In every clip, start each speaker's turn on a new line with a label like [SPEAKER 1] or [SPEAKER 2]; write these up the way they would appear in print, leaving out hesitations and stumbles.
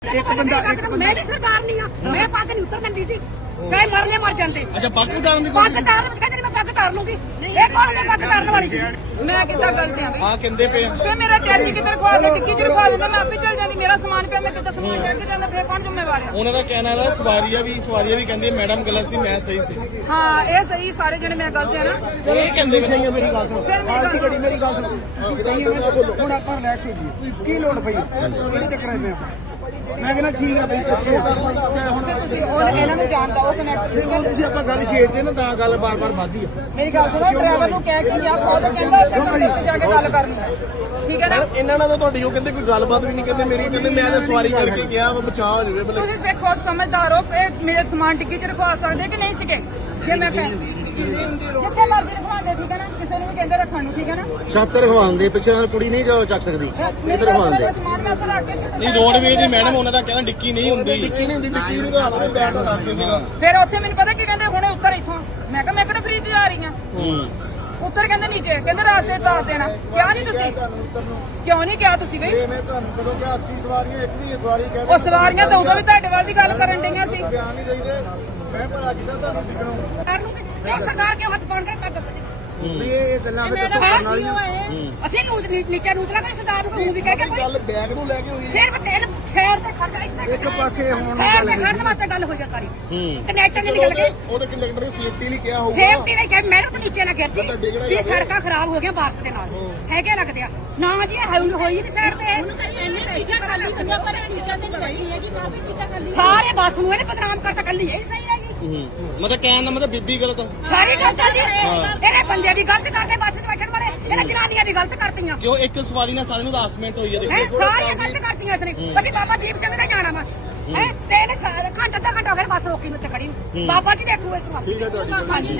[SPEAKER 1] एक बंदा मैं भी सरकार नहीं हाँ मैं पग नहीं उतर दी जी चाहे मरने मर जाते।
[SPEAKER 2] अच्छा पग उतारन दी
[SPEAKER 1] पग उतार कहते मैं पग उतार लूंगी ये कौन है पग उतारने वाली मैं कितना गलत है
[SPEAKER 2] हां कहंदे पे
[SPEAKER 1] फिर मेरा टैली किधर खवा दे किधर खवा दे मैं आपे चल जानी मेरा सामान पे मैं कितना सामान लेके जाना फिर कौन जिम्मेवार है।
[SPEAKER 2] ਉਹਨਾਂ ਦਾ ਕਹਿਣਾ ਹੈ ਸਵਾਰੀਆਂ ਵੀ ਕਹਿੰਦੀ ਮੈਡਮ ਗਲਤ ਸੀ ਮੈਂ ਸਹੀ ਸੀ।
[SPEAKER 1] हाँ ये सही सारे जने मैं गलत है ना
[SPEAKER 2] ਇਹ ਕਹਿੰਦੇ ਸਹੀ ਹੈ ਮੇਰੀ ਗੱਲ ਸੁਣੋ
[SPEAKER 3] ਆਰਤੀ ਘੜੀ ਮੇਰੀ ਗੱਲ ਸੁਣੋ ਸਹੀ ਹੈ ਮੈਂ ਬੋਲੋ ਹੁਣ ਆਪਾਂ ਰਿਲੈਕਸ ਹੋ ਜੀ ਕੀ ਲੋੜ ਪਈ ਕਿਹੜੀ ਚੱਕਰ ਹੈ ਮੈਂ ਕਹਿੰਦਾ ਠੀਕ ਹੈ ਬਈ ਸੱਚੇ ਹੁਣ
[SPEAKER 1] ਇਹਨਾਂ ਨੂੰ ਜਾਣਦਾ ਉਹ ਕਨੈਕਟ
[SPEAKER 3] ਹੁਣ ਤੁਸੀਂ ਆਪਾਂ ਗੱਲ ਛੇੜਦੇ ਨਾ ਤਾਂ ਗੱਲ ਬਾਰ-ਬਾਰ ਵੱਧਦੀ ਆ
[SPEAKER 1] ਮੇਰੀ ਗੱਲ ਸੁਣੋ ਡਰਾਈਵਰ ਨੂੰ ਕਹਿ ਕੇ ਜਾ ਖੁਦ ਕਹਿੰਦਾ ਜਾ ਕੇ ਗੱਲ ਕਰਨੀ ਠੀਕ ਹੈ ਨਾ।
[SPEAKER 2] ਇਹਨਾਂ ਨਾਲ ਤਾਂ ਤੁਹਾਡੀ ਉਹ ਕਹਿੰਦੇ ਕੋਈ ਗੱਲਬਾਤ ਵੀ ਨਹੀਂ ਕਹਿੰਦੇ ਮੇਰੀ ਕਹਿੰਦੇ ਮੈਂ ਤਾਂ ਸਵਾਰੀ ਕਰਕੇ ਗਿਆ ਬਚਾਅ ਹੋ ਜਾਵੇ
[SPEAKER 1] ਤੁਸੀਂ ਦੇਖੋ ਸਮਝਦਾਰ ਹੋ ਇਹ ਮੇਰੇ ਸਮਾਨ ਟਿੱਕੀ ਚ ਰਖਵਾ ਸਕਦੇ ਕਿ ਨਹੀਂ ਸੀਗੇ ਜੇ ਮੈਂ ਕਹਿ ਜਿੱਥੇ ਮਰਜ਼ੀ ਰਖਵਾ ਦੇ ਠੀਕ ਹੈ ਨਾ ਕਿਸੇ ਨੂੰ ਵੀ ਕਹਿੰਦੇ ਰੱਖਣ ਨੂੰ ਠੀਕ ਹੈ ਨਾ।
[SPEAKER 3] ਛਾਤਰ ਖਵਾਉਂਦੇ ਪਿੱਛੇ ਨਾਲ ਕੁੜੀ ਨਹੀਂ ਚੱਕ ਸਕਦੀ
[SPEAKER 1] ਇਧਰ ਖਵਾਉਂਦੇ ਸਮਾਨ ਮੈਂ ਤਾਂ ਲਾ ਕੇ
[SPEAKER 2] ਨਹੀਂ ਰੋਡਵੇਜ਼ ਦੀ ਮੈਡਮ ਉਹਨਾਂ ਦਾ ਕਹਿੰਦਾ ਡਿੱਕੀ ਨਹੀਂ ਹੁੰਦੀ ਡਿੱਕੀ ਨਹੀਂ ਹੁੰਦੀ ਡਿੱਕੀ ਨੂੰ ਤਾਂ ਆਪਣੇ ਬੈਠ ਰੱਖ ਦਿੰਦੇ
[SPEAKER 1] ਫਿਰ ਉੱਥੇ ਮੈਨੂੰ ਪਤਾ ਕੀ ਕਹਿੰਦੇ ਹੁਣੇ ਉੱਤਰ ਇੱਥੋਂ ਮੈਂ ਕਿਹਾ ਮੈਂ ਕਿਹੜਾ ਫ੍ਰੀ ਤੇ ਜਾ ਰਹੀ ਹਾਂ ਉੱਤਰ ਕਹਿੰਦੇ ਨੀਚੇ ਕਹਿੰਦੇ ਰਾਸਤੇ ਤਾਰ ਦੇਣਾ ਕਿਹਾ ਨਹੀਂ ਤੁਸੀਂ ਕਿਉਂ ਨਹੀਂ ਕਿਹਾ ਤੁਸੀਂ ਬਈ
[SPEAKER 3] ਮੈਂ ਤੁਹਾਨੂੰ ਕਦੋਂ ਕਿ 80 ਸਵਾਰੀਆਂ ਇੱਕ ਦੀ ਸਵਾਰੀ ਕਹਿੰਦੇ
[SPEAKER 1] ਉਹ ਸਵਾਰੀਆਂ ਤਾਂ ਉਦੋਂ ਵੀ ਤੁਹਾਡੇ ਵੱਲ ਦੀ ਗੱਲ ਕਰਨ ਡਈਆਂ ਸੀ
[SPEAKER 3] ਬਿਆਨ ਨਹੀਂ ਦੇਈਦੇ ਮੈਂ ਭਲਾ ਕੀਤਾ ਤੁਹਾਨੂੰ ਟਿਕਣੋਂ
[SPEAKER 1] ਇਹ ਸਰਕਾਰ ਕਿਉਂ ਹੱਥ ਪਾਉਣ ਕੇ ਪੱਗ
[SPEAKER 3] ਇਹ ਗੱਲਾਂ ਵਿੱਚ
[SPEAKER 1] ਅਸੀਂ ਨੀਚੇ ਨੂਤਲਾ ਕੋਈ ਸਰਦਾਰ ਨੂੰ ਵੀ ਕਹਿ ਕੇ ਕੋਈ
[SPEAKER 3] ਗੱਲ ਬੈਗ ਨੂੰ ਲੈ ਕੇ ਹੋਈ
[SPEAKER 1] ਸਿਰਫ ਤੇਲ ਸ਼ਹਿਰ ਤੇ ਖਰਚਾ ਇਸ ਤੱਕ
[SPEAKER 3] ਇੱਕ ਪਾਸੇ ਹੋਣ
[SPEAKER 1] ਸ਼ਹਿਰ ਤੇ ਖਰਚ ਵਾਸਤੇ ਗੱਲ ਹੋਈ ਆ ਸਾਰੀ ਕਨੈਕਟਰ ਨੇ ਨਿਕਲ ਕੇ
[SPEAKER 3] ਉਹਦੇ ਕੰਡਕਟਰ ਦੀ ਸੇਫਟੀ ਲਈ ਕਿਹਾ ਹੋਊਗਾ
[SPEAKER 1] ਸੇਫਟੀ ਲਈ ਕਿ ਮੈਨੂੰ ਤਾਂ ਨੀਚੇ ਨਾ ਗਿਰਦੀ ਵੀ ਸੜਕਾਂ ਖਰਾਬ ਹੋ ਗਈਆਂ ਬਾਰਸ ਦੇ ਨਾਲ ਹੈਗੇ ਲੱਗਦੇ ਆ ਨਾ ਜੀ ਹੋਈ ਨਹੀਂ ਸਾਈਡ ਤੇ ਸਾਰੇ ਬੱਸ ਨੂੰ ਇਹਨੇ ਬਦਨਾਮ ਕਰਤਾ ਕੱਲੀ ਇਹ ਸਹੀ ਹੈਗੀ
[SPEAKER 2] ਮਤਲਬ ਕਹਿਣ ਦਾ ਮਤਲਬ ਬੀਬੀ ਗਲਤ
[SPEAKER 1] ਸਾਰੀ ਗਲਤ ਆ ਜੀ ਇਹਨੇ ਬੰਦੇ ਵੀ ਗਲਤ ਕਰਦੇ ਬੱਸ 'ਚ ਬੈਠਣ ਵਾਲੇ ਇਹਨੇ ਜਨਾਨੀਆਂ ਵੀ ਗਲਤ ਕਰਤੀਆਂ
[SPEAKER 2] ਕਿਉਂ ਇੱਕ ਸਵਾਰੀ ਨਾਲ ਸਾਰੇ ਨੂੰ ਹਰਾਸਮੈਂਟ ਹੋਈ ਹੈ ਦੇਖੋ
[SPEAKER 1] ਸਾਰੀਆਂ ਗਲਤ ਕਰਤੀਆਂ ਇਸਨੇ ਅਸੀਂ ਬਾਬਾ ਦੀਪ ਸਿੰਘ ਦਾ ਜਾਣਾ ਵਾ ਹੈ ਤੇ ਇਹਨੇ ਘੰਟਾ ਫਿਰ ਬੱਸ ਰੋਕੀ ਮੈਨੂੰ ਖੜੀ ਬਾਬਾ ਜੀ ਦੇਖੋ ਇਸ ਵਾਰ ਠੀਕ ਹੈ ਤੁਹਾਡੀ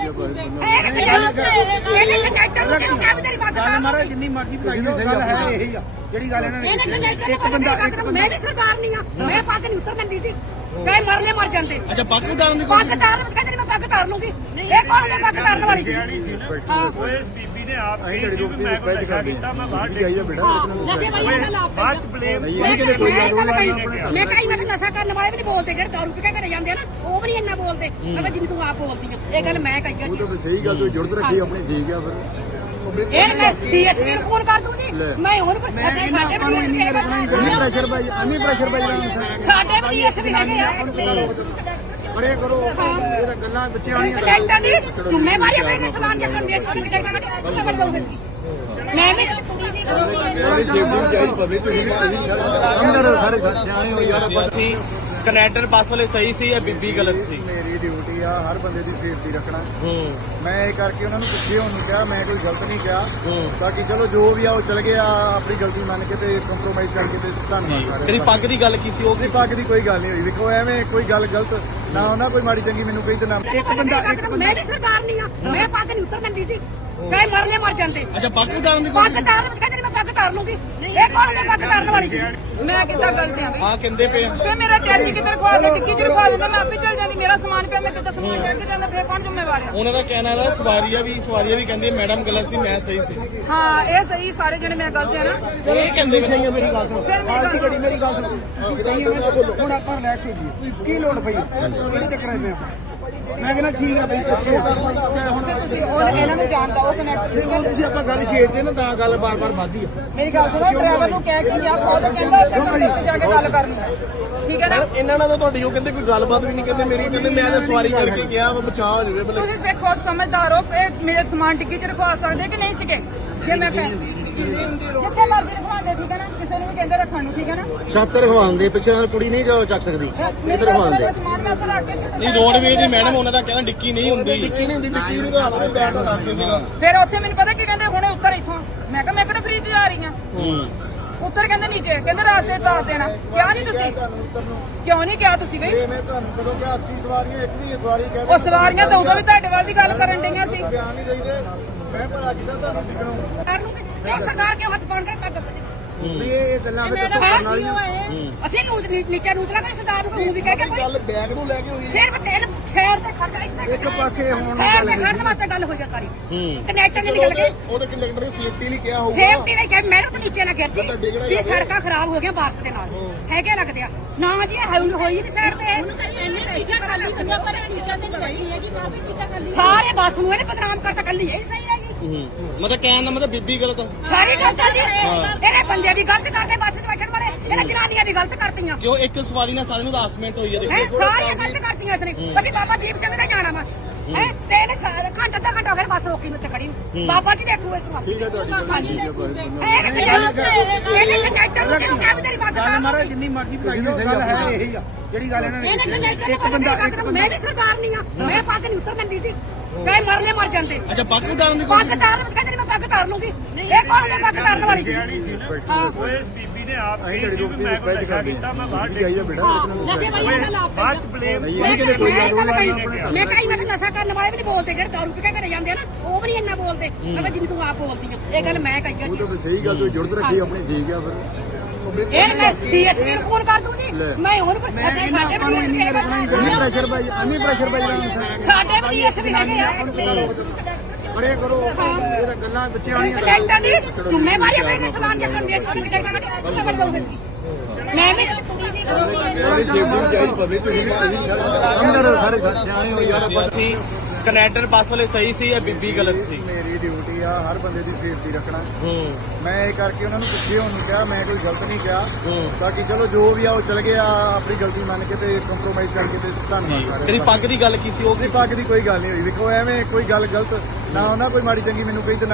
[SPEAKER 1] ਇਹਨੇ ਕੰਡਕਟਰ ਨੂੰ ਕਿਉਂ ਕਿਹਾ ਵੀ ਤੇਰੀ ਬੱਸ ਦਾ
[SPEAKER 3] ਮਾਰਾ ਜਿੰਨੀ ਮਰਜ਼ੀ ਬੁਲਾਈ ਹੋ ਗੱਲ ਹੈ ਇਹੀ ਆ ਜਿਹੜੀ ਗੱਲ ਇਹਨਾਂ ਨੇ
[SPEAKER 1] ਇੱਕ ਬੰਦਾ ਮੈਂ ਵੀ ਸਰਕਾਰ ਨਹੀਂ ਆ ਮੈਂ ਪੱਗ ਨਹੀਂ ਉਤਰ ਦਿੰਦੀ ਸੀ ਚਾਹੇ ਮਰਨੇ ਮਰ ਜਾਂਦੇ।
[SPEAKER 2] ਅੱਛਾ ਪੱਗ ਉਤਾਰਨ ਦੀ
[SPEAKER 1] ਪੱਗ ਉਤਾਰ ਕਹਿੰਦੇ ਮੈਂ ਪੱਗ ਉਤਾਰ ਲੂੰਗੀ ਇਹ ਕੌਣ ਹੈ ਪੱਗ ਉਤਾਰਨ ਵਾਲੀ ਹਾਂ
[SPEAKER 4] ਬੀਬੀ ਨੇ ਆਪ ਕਹੀ ਸੀ ਕਿ ਮੈਂ ਕੋਈ ਨਸ਼ਾ ਕੀਤਾ ਮੈਂ ਬਾਹਰ
[SPEAKER 3] ਆਈ ਆ ਬੇਟਾ
[SPEAKER 1] ਨਸ਼ੇ ਵਾਲੀ ਗੱਲ ਆਪ
[SPEAKER 4] ਬਾਅਦ ਚ ਬਲੇਮ
[SPEAKER 1] ਮੈਂ ਕਹੀ ਮੈਂ ਨਸ਼ਾ ਕਰਨ ਵਾਲੇ ਵੀ ਨਹੀਂ ਬੋਲਦੇ ਜਿਹੜੇ ਦਾਰੂ ਪੀ ਕੇ ਘਰੇ ਜਾਂਦੇ ਆ ਨਾ ਉਹ ਵੀ ਨਹੀਂ ਇੰਨਾ ਬੋਲਦੇ ਮੈਂ ਕਿਹਾ ਜਿਵੇਂ ਤੂੰ ਆਪ ਬੋਲਦੀ ਆ ਇਹ ਗੱਲ ਮੈਂ ਕਹੀ ਆ ਜੀ
[SPEAKER 3] ਸਹੀ ਗੱਲ ਤੂੰ ਜੁੜਦ ਰੱਖੀ ਆਪਣੀ ਠੀਕ ਆ ਫਿਰ
[SPEAKER 1] ਇਹ ਮੈਂ ਡੀਐਸਪੀ ਨੂੰ ਫੋਨ ਕਰ ਦੂੰਗੀ ਮੈਂ ਹੁਣ ਸਾਡੇ ਸਾਡੇ ਵੀ ਡੀਐਸਪੀ ਹੈਗੇ ਆ
[SPEAKER 3] ਬੜੇ ਕਰੋ ਇਹ ਗੱਲਾਂ ਬੱਚਿਆਂ ਵਾਲੀਆਂ
[SPEAKER 1] ਕੰਡਕਟਰ ਦੀ ਜ਼ਿੰਮੇਵਾਰੀ ਹੈ ਕਿ ਸਮਾਨ ਚੱਕਣ ਦੀ ਉਹਨੂੰ ਕੰਡਕਟਰ ਦੀ ਜ਼ਿੰਮੇਵਾਰੀ ਲਊਂਗੀ ਮੈਂ ਵੀ
[SPEAKER 3] ਅੰਦਰ ਸਾਰੇ ਸਿਆਣੇ ਹੋ ਯਾਰ
[SPEAKER 2] ਸੀ ਕਨੈਕਟਰ ਬੱਸ ਵਾਲੇ ਸਹੀ ਸੀ ਜਾਂ ਬੀਬੀ ਗਲਤ ਸੀ।
[SPEAKER 3] ਮੇਰੀ ਡਿਊਟੀ ਆ ਹਰ ਬੰਦੇ ਦੀ ਸੇਫਟੀ ਰੱਖਣਾ ਮੈਂ ਇਹ ਕਰਕੇ ਉਹਨਾਂ ਨੂੰ ਪਿੱਛੇ ਹੋਣ ਨੂੰ ਕਿਹਾ ਮੈਂ ਕੋਈ ਗਲਤ ਨਹੀਂ ਕਿਹਾ ਬਾਕੀ ਚਲੋ ਜੋ ਵੀ ਆ ਉਹ ਚਲ ਗਿਆ ਆਪਣੀ ਗਲਤੀ ਮੰਨ ਕੇ ਤੇ ਕੰਪਰੋਮਾਈਜ਼ ਕਰਕੇ ਤੇ ਧੰਨਵਾਦ ਸਾਰੇ
[SPEAKER 2] ਤੇਰੀ ਪੱਗ ਦੀ ਗੱਲ ਕੀ ਸੀ ਉਹ
[SPEAKER 3] ਪੱਗ ਦੀ ਕੋਈ ਗੱਲ ਨਹੀਂ ਹੋਈ ਵੇਖੋ ਐਵੇਂ ਕੋਈ ਗੱਲ ਗਲਤ ਨਾ ਉਹਨਾਂ ਕੋਈ ਮਾੜੀ ਚੰਗੀ ਮੈਨੂੰ ਕਹੀ ਤੇ ਨਾ
[SPEAKER 1] ਇੱਕ ਬੰਦਾ ਮੈਂ ਵੀ ਸਰਕਾਰ ਨਹੀਂ ਆ ਮੈਂ ਪੱਗ ਨਹੀਂ ਉਤਰ ਦਿੰਦੀ ਸੀ ਚਾਹੇ ਮਰਨੇ ਮਰ ਜਾਂਦੇ।
[SPEAKER 2] ਅੱਛਾ ਪੱਗ ਉਤਾਰਨ ਦੀ
[SPEAKER 1] ਪੱਗ ਉਤਾਰ ਕਹਿੰਦੇ ਮੈਂ ਪੱਗ ਉਤਾਰ ਲੂੰਗੀ ਇਹ ਕੌਣ ਹੈ ਪੱਗ ਉਤਾਰਨ ਵਾਲੀ ਮੈਂ ਕਿੱਦਾਂ ਗਲਤ ਆ
[SPEAKER 2] ਹਾਂ ਕਹਿੰਦੇ ਪਏ
[SPEAKER 1] ਫਿਰ ਮੇਰਾ ਟੈਲੀ ਕਿਧਰ ਖਵਾ ਦੇ ਕਿਧਰ ਖਵਾ ਦੇ ਮੈਂ ਆਪੇ ਚਲ ਜਾਣੀ ਮੇਰਾ ਸਾਮਾਨ ਪਿਆ ਮੈਂ ਕਿੱਦਾਂ ਸਾਮਾਨ ਲੈ ਕੇ ਜਾਣਾ ਫਿਰ ਕੌਣ ਜ਼ਿੰਮੇਵਾਰ ਹੈ।
[SPEAKER 2] ਉਹਨਾਂ ਦਾ ਕਹਿਣਾ ਹੈ ਸਵਾਰੀਆਂ ਵੀ ਕਹਿੰਦੀ ਮੈਡਮ ਗਲਤ ਸੀ ਮੈਂ ਸਹੀ ਸੀ।
[SPEAKER 1] ਹਾਂ ਇਹ ਸਹੀ ਸਾਰੇ ਜਣੇ ਮੈਂ ਗਲਤ ਹੈ ਨਾ
[SPEAKER 2] ਇਹ ਕਹਿੰਦੇ
[SPEAKER 3] ਸਹੀ ਹੈ ਮੇਰੀ ਗੱਲ ਸੁਣੋ ਆਰਤੀ ਘੜੀ ਮੇਰੀ ਗੱਲ ਸੁਣੋ ਸਹੀ ਹੈ ਮੈਂ ਬੋਲੋ ਹੁਣ ਆਪਾਂ ਰਿਲੈਕਸ ਹੋ ਜੀ ਕੀ ਲੋੜ ਪਈ ਕਿਹੜੀ ਚੱਕਰ ਹੈ ਮੈਂ ਕਹਿੰਦਾ ਠੀਕ ਹੈ ਬਈ ਸੱਚੇ ਹੁਣ
[SPEAKER 1] ਇਹਨਾਂ ਨੂੰ ਜਾਣਦਾ ਉਹ ਕਨੈਕਟ
[SPEAKER 3] ਹੁਣ ਤੁਸੀਂ ਆਪਾਂ ਗੱਲ ਛੇੜਦੇ ਨਾ ਤਾਂ ਗੱਲ ਬਾਰ-ਬਾਰ ਵੱਧਦੀ ਆ
[SPEAKER 1] ਮੇਰੀ ਗੱਲ ਸੁਣੋ ਡਰਾਈਵਰ ਨੂੰ ਕਹਿ ਕੇ ਜਾ ਖੁਦ ਕਹਿੰਦਾ ਜਾ ਕੇ ਗੱਲ ਕਰਨੀ ਠੀਕ ਹੈ ਨਾ।
[SPEAKER 2] ਇਹਨਾਂ ਨਾਲ ਤਾਂ ਤੁਹਾਡੀ ਉਹ ਕਹਿੰਦੇ ਕੋਈ ਗੱਲਬਾਤ ਵੀ ਨਹੀਂ ਕਹਿੰਦੇ ਮੇਰੀ ਕਹਿੰਦੇ ਮੈਂ ਤਾਂ ਸਵਾਰੀ ਕਰਕੇ ਗਿਆ ਬਚਾਅ ਹੋ ਜਾਵੇ
[SPEAKER 1] ਤੁਸੀਂ ਦੇਖੋ ਸਮਝਦਾਰ ਹੋ ਇਹ ਮੇਰੇ ਸਮਾਨ ਟਿੱਕੀ ਚ ਰਖਵਾ ਸਕਦੇ ਕਿ ਨਹੀਂ ਸੀਗੇ ਜੇ ਮੈਂ ਕਹਿ ਜਿੱਥੇ ਮਰਜ਼ੀ ਰਖਵਾ ਦੇ ਠੀਕ ਹੈ ਨਾ ਕਿਸੇ ਨੂੰ ਵੀ ਕਹਿੰਦੇ ਰੱਖਣ ਨੂੰ ਠੀਕ ਹੈ ਨਾ।
[SPEAKER 3] ਛਾਤਰ ਖਵਾਉਂਦੇ ਪਿੱਛੇ ਨਾਲ ਕੁੜੀ ਨਹੀਂ ਚੱਕ ਸਕਦੀ
[SPEAKER 1] ਇਧਰ ਖਵਾਉਂਦੇ ਸਮਾਨ ਮੈਂ ਤਾਂ ਲਾ ਕੇ
[SPEAKER 2] ਨਹੀਂ ਰੋਡਵੇਜ਼ ਦੀ ਮੈਡਮ ਉਹਨਾਂ ਦਾ ਕਹਿੰਦਾ ਡਿੱਕੀ ਨਹੀਂ ਹੁੰਦੀ ਡਿੱਕੀ ਨਹੀਂ ਹੁੰਦੀ ਡਿੱਕੀ ਨੂੰ ਤਾਂ ਆਪਣੇ ਬੈਠ ਰੱਖ ਦਿੰਦੇ
[SPEAKER 1] ਫਿਰ ਉੱਥੇ ਮੈਨੂੰ ਪਤਾ ਕੀ ਕਹਿੰਦੇ ਹੁਣੇ ਉੱਤਰ ਇੱਥੋਂ ਮੈਂ ਕਿਹਾ ਮੈਂ ਕਿਹੜਾ ਫ੍ਰੀ ਤੇ ਜਾ ਰਹੀ ਹਾਂ ਉੱਤਰ ਕਹਿੰਦੇ ਨੀਚੇ ਕਹਿੰਦੇ ਰਾਸਤੇ ਤਾਰ ਦੇਣਾ ਕਿਹਾ ਨਹੀਂ ਤੁਸੀਂ ਕਿਉਂ ਨਹੀਂ ਕਿਹਾ ਤੁਸੀਂ ਬਈ
[SPEAKER 3] ਮੈਂ ਤੁਹਾਨੂੰ ਕਦੋਂ ਕਿ 80 ਸਵਾਰੀਆਂ ਇੱਕ ਦੀ ਸਵਾਰੀ ਕਹਿੰਦੇ
[SPEAKER 1] ਉਹ ਸਵਾਰੀਆਂ ਤਾਂ ਉਦੋਂ ਵੀ ਤੁਹਾਡੇ ਵੱਲ ਦੀ ਗੱਲ ਕਰਨ ਡਈਆਂ ਸੀ
[SPEAKER 3] ਬਿਆਨ ਨਹੀਂ ਦੇਈਦੇ ਮੈਂ ਭਲਾ ਕੀਤਾ ਤੁਹਾਨੂੰ ਟਿਕਣੋਂ
[SPEAKER 1] ਇਹ ਸਰਕਾਰ ਕਿਉਂ ਹੱਥ ਪਾਉਣ ਕੇ ਪੱਗ
[SPEAKER 3] ਵੀ ਇਹ ਗੱਲਾਂ ਵਿੱਚ ਕਰਨ ਵਾਲੀਆਂ
[SPEAKER 1] ਅਸੀਂ ਨੀਚੇ ਨੂਤਲਾ ਕੋਈ ਸਰਦਾਰ ਨੂੰ ਵੀ ਕਹਿ ਕੇ
[SPEAKER 2] ਗੱਲ ਬੈਗ ਨੂੰ ਲੈ ਕੇ ਹੋਈ
[SPEAKER 1] ਸਿਰਫ ਤੇਲ ਸ਼ਹਿਰ ਤੇ ਖਰਚਾ ਇਸ ਤੱਕ
[SPEAKER 3] ਇੱਕ ਪਾਸੇ ਹੋਣ
[SPEAKER 1] ਸ਼ਹਿਰ ਤੇ ਖਰਚ ਵਾਸਤੇ ਗੱਲ ਹੋਈ ਆ ਸਾਰੀ ਕਨੈਕਟਰ ਨੇ ਨਿਕਲ ਕੇ
[SPEAKER 2] ਉਹਦੇ ਕੰਡਕਟਰ ਦੀ ਸੇਫਟੀ ਲਈ ਕਿਹਾ ਹੋਊਗਾ
[SPEAKER 1] ਸੇਫਟੀ ਲਈ ਕਿ ਮੈਨੂੰ ਤਾਂ ਨੀਚੇ ਨਾ ਗਿਰਦੀ ਵੀ ਸੜਕਾਂ ਖਰਾਬ ਹੋ ਗਈਆਂ ਬਾਰਸ ਦੇ ਨਾਲ ਹੈਗੇ ਲੱਗਦੇ ਆ ਨਾ ਜੀ ਹੋਈ ਨਹੀਂ ਸਾਈਡ ਤੇ ਸਾਰੇ ਬੱਸ ਨੂੰ ਇਹਨੇ ਬਦਨਾਮ ਕਰਤਾ ਕੱਲੀ ਇਹ ਸਹੀ ਹੈਗੀ
[SPEAKER 2] ਮਤਲਬ ਕਹਿਣ ਦਾ ਮਤਲਬ ਬੀਬੀ ਗਲਤ
[SPEAKER 1] ਸਾਰੀ ਗਲਤ ਆ ਜੀ ਇਹਨੇ ਬੰਦੇ ਵੀ ਗਲਤ ਕਰਦੇ ਬੱਸ 'ਚ ਬੈਠਣ ਵਾਲੇ ਇਹਨੇ ਜਨਾਨੀਆਂ ਵੀ ਗਲਤ ਕਰਤੀਆਂ
[SPEAKER 2] ਕਿਉਂ ਇੱਕ ਸਵਾਰੀ ਨਾਲ ਸਾਰੇ ਨੂੰ ਹਰਾਸਮੈਂਟ ਹੋਈ ਹੈ
[SPEAKER 1] ਹੈ ਸਾਰੀਆਂ ਗਲਤ ਕਰਤੀਆਂ ਇਸਨੇ ਅਸੀਂ ਬਾਬਾ ਦੀਪ ਸਿੰਘ ਦਾ ਜਾਣਾ ਵਾ ਹੈ ਤੇ ਇਹਨੇ ਘੰਟਾ ਅੱਧਾ ਘੰਟਾ ਫਿਰ ਬੱਸ ਰੋਕੀ ਮੈਂ ਖੜੀ ਨੂੰ ਬਾਬਾ ਜੀ ਦੇਖੋ ਇਸ ਵਾਰ ਠੀਕ ਹੈ ਤੁਹਾਡੀ ਇਹਨੇ ਕੰਡਕਟਰ ਨੂੰ ਕਿਉਂ ਕਿਹਾ ਵੀ ਤੇਰੀ ਬੱਸ
[SPEAKER 3] ਗੱਲ ਮਾਰਾ ਜਿੰਨੀ ਮਰਜ਼ੀ ਬੁਲਾਈਓ ਗੱਲ ਹੈ ਇਹੀ ਆ ਜਿਹੜੀ ਗੱਲ ਇਹਨਾਂ ਨੇ
[SPEAKER 1] ਇੱਕ ਬੰਦਾ ਮੈਂ ਵੀ ਸਰਦਾਰ ਨਹੀਂ ਆ ਮੈਂ ਪੱਗ ਨਹੀਂ ਉਤਰ ਦਿੰਦੀ ਸੀ ਚਾਹੇ ਮਰਨੇ ਮਰ ਜਾਂਦੇ
[SPEAKER 2] ਅੱਛਾ ਪੱਗ ਉਤਾਰਨ ਦੀ
[SPEAKER 1] ਪੱਗ ਤਾਰਨ ਨੂੰ ਕਹਿੰਦੇ ਮੈਂ ਪੱਗ ਤਾਰ ਲੂੰਗੀ ਇਹ ਕੌਣ ਹੈ ਪੱਗ ਤਾਰਨ ਵਾਲੀ
[SPEAKER 4] ਓਏ ਬੀਬੀ ਨੇ ਆਪ ਕਹੀ ਸੀ ਵੀ ਮੈਂ ਕੋਈ ਨਸ਼ਾ ਕੀਤਾ ਮੈਂ ਬਾਹਰ ਡਿੱਗੀ
[SPEAKER 1] ਨਸ਼ੇ ਵਾਲੀ ਗੱਲ ਆਪ
[SPEAKER 4] ਬਾਅਦ ਚ ਬਲੇਮ
[SPEAKER 1] ਮੈਂ ਕਹੀ ਮੈਂ ਨਸ਼ਾ ਕਰਨ ਵਾਲੇ ਵੀ ਨਹੀਂ ਬੋਲਦੇ ਜਿਹੜੇ ਦਾਰੂ ਪੀ ਕੇ ਘਰੇ ਜਾਂਦੇ ਆ ਨਾ ਉਹ ਵੀ ਨਹੀਂ ਇੰਨਾ ਬੋਲਦੇ ਮੈਂ ਕਿਹਾ ਜਿਵੇਂ ਤੂੰ ਆਪ ਬੋਲਦੀ ਆ ਇਹ ਗੱਲ ਮੈਂ ਕਹੀ ਆ ਜੀ
[SPEAKER 3] ਸਹੀ ਗੱਲ ਤੋਂ ਜੁੜਦ ਰੱਖੀ ਆਪਣੀ ਠੀਕ ਆ ਫਿਰ
[SPEAKER 1] ਇਹ ਮੈਂ ਡੀਐਸਪੀ ਨੂੰ ਫੋਨ ਕਰ ਦੂੰਗੀ ਮੈਂ ਹੋਰ ਸਾਡੇ
[SPEAKER 3] ਪ੍ਰੈਸ਼ਰ ਭਾਈ ਅੰਨੀ ਪ੍ਰੈਸ਼ਰ ਭਾਈ
[SPEAKER 1] ਸਾਡੇ ਵੀ ਡੀਐਸਪੀ ਹੈਗੇ ਆ
[SPEAKER 3] ਬੜੇ ਕਰੋ ਇਹ ਗੱਲਾਂ ਬੱਚਿਆਂ ਵਾਲੀਆਂ
[SPEAKER 1] ਕੰਡਕਟਰ ਦੀ ਜ਼ਿੰਮੇਵਾਰੀ ਹੈ ਕਿ ਸਮਾਨ ਚੱਕਣ ਦੀ ਉਹਨੂੰ ਕੰਡਕਟਰ ਦੀ ਜ਼ਿੰਮੇਵਾਰੀ ਲਊਂਗੀ ਮੈਂ ਵੀ
[SPEAKER 3] ਅੰਦਰ ਸਾਰੇ ਸਿਆਣੇ ਹੋ ਯਾਰ
[SPEAKER 2] ਸੀ ਕਨੈਕਟਰ ਬੱਸ ਵਾਲੇ ਸਹੀ ਸੀ ਜਾਂ ਬੀਬੀ ਗਲਤ ਸੀ
[SPEAKER 3] ਮੇਰੀ ਡਿਊਟੀ ਆ ਹਰ ਬੰਦੇ ਦੀ ਸੇਫਟੀ ਰੱਖਣਾ ਮੈਂ ਇਹ ਕਰਕੇ ਉਹਨਾਂ ਨੂੰ ਪਿੱਛੇ ਹੋਣ ਨੂੰ ਕਿਹਾ ਮੈਂ ਕੋਈ ਗਲਤ ਨਹੀਂ ਕਿਹਾ ਬਾਕੀ ਚਲੋ ਜੋ ਵੀ ਆ ਉਹ ਚਲ ਗਿਆ ਆਪਣੀ ਗਲਤੀ ਮੰਨ ਕੇ ਤੇ ਕੰਪਰੋਮਾਈਜ਼ ਕਰਕੇ ਤੇ ਧੰਨਵਾਦ ਸਾਰੇ
[SPEAKER 2] ਤੇਰੀ ਪੱਗ ਦੀ ਗੱਲ ਕੀ ਸੀ ਉਹ
[SPEAKER 3] ਪੱਗ ਦੀ ਕੋਈ ਗੱਲ ਨਹੀਂ ਹੋਈ ਵੇਖੋ ਐਵੇਂ ਕੋਈ ਗੱਲ ਗਲਤ ਨਾ ਉਹਨਾਂ ਕੋਈ ਮਾੜੀ ਚੰਗੀ ਮੈਨੂੰ ਕਹੀ ਤੇ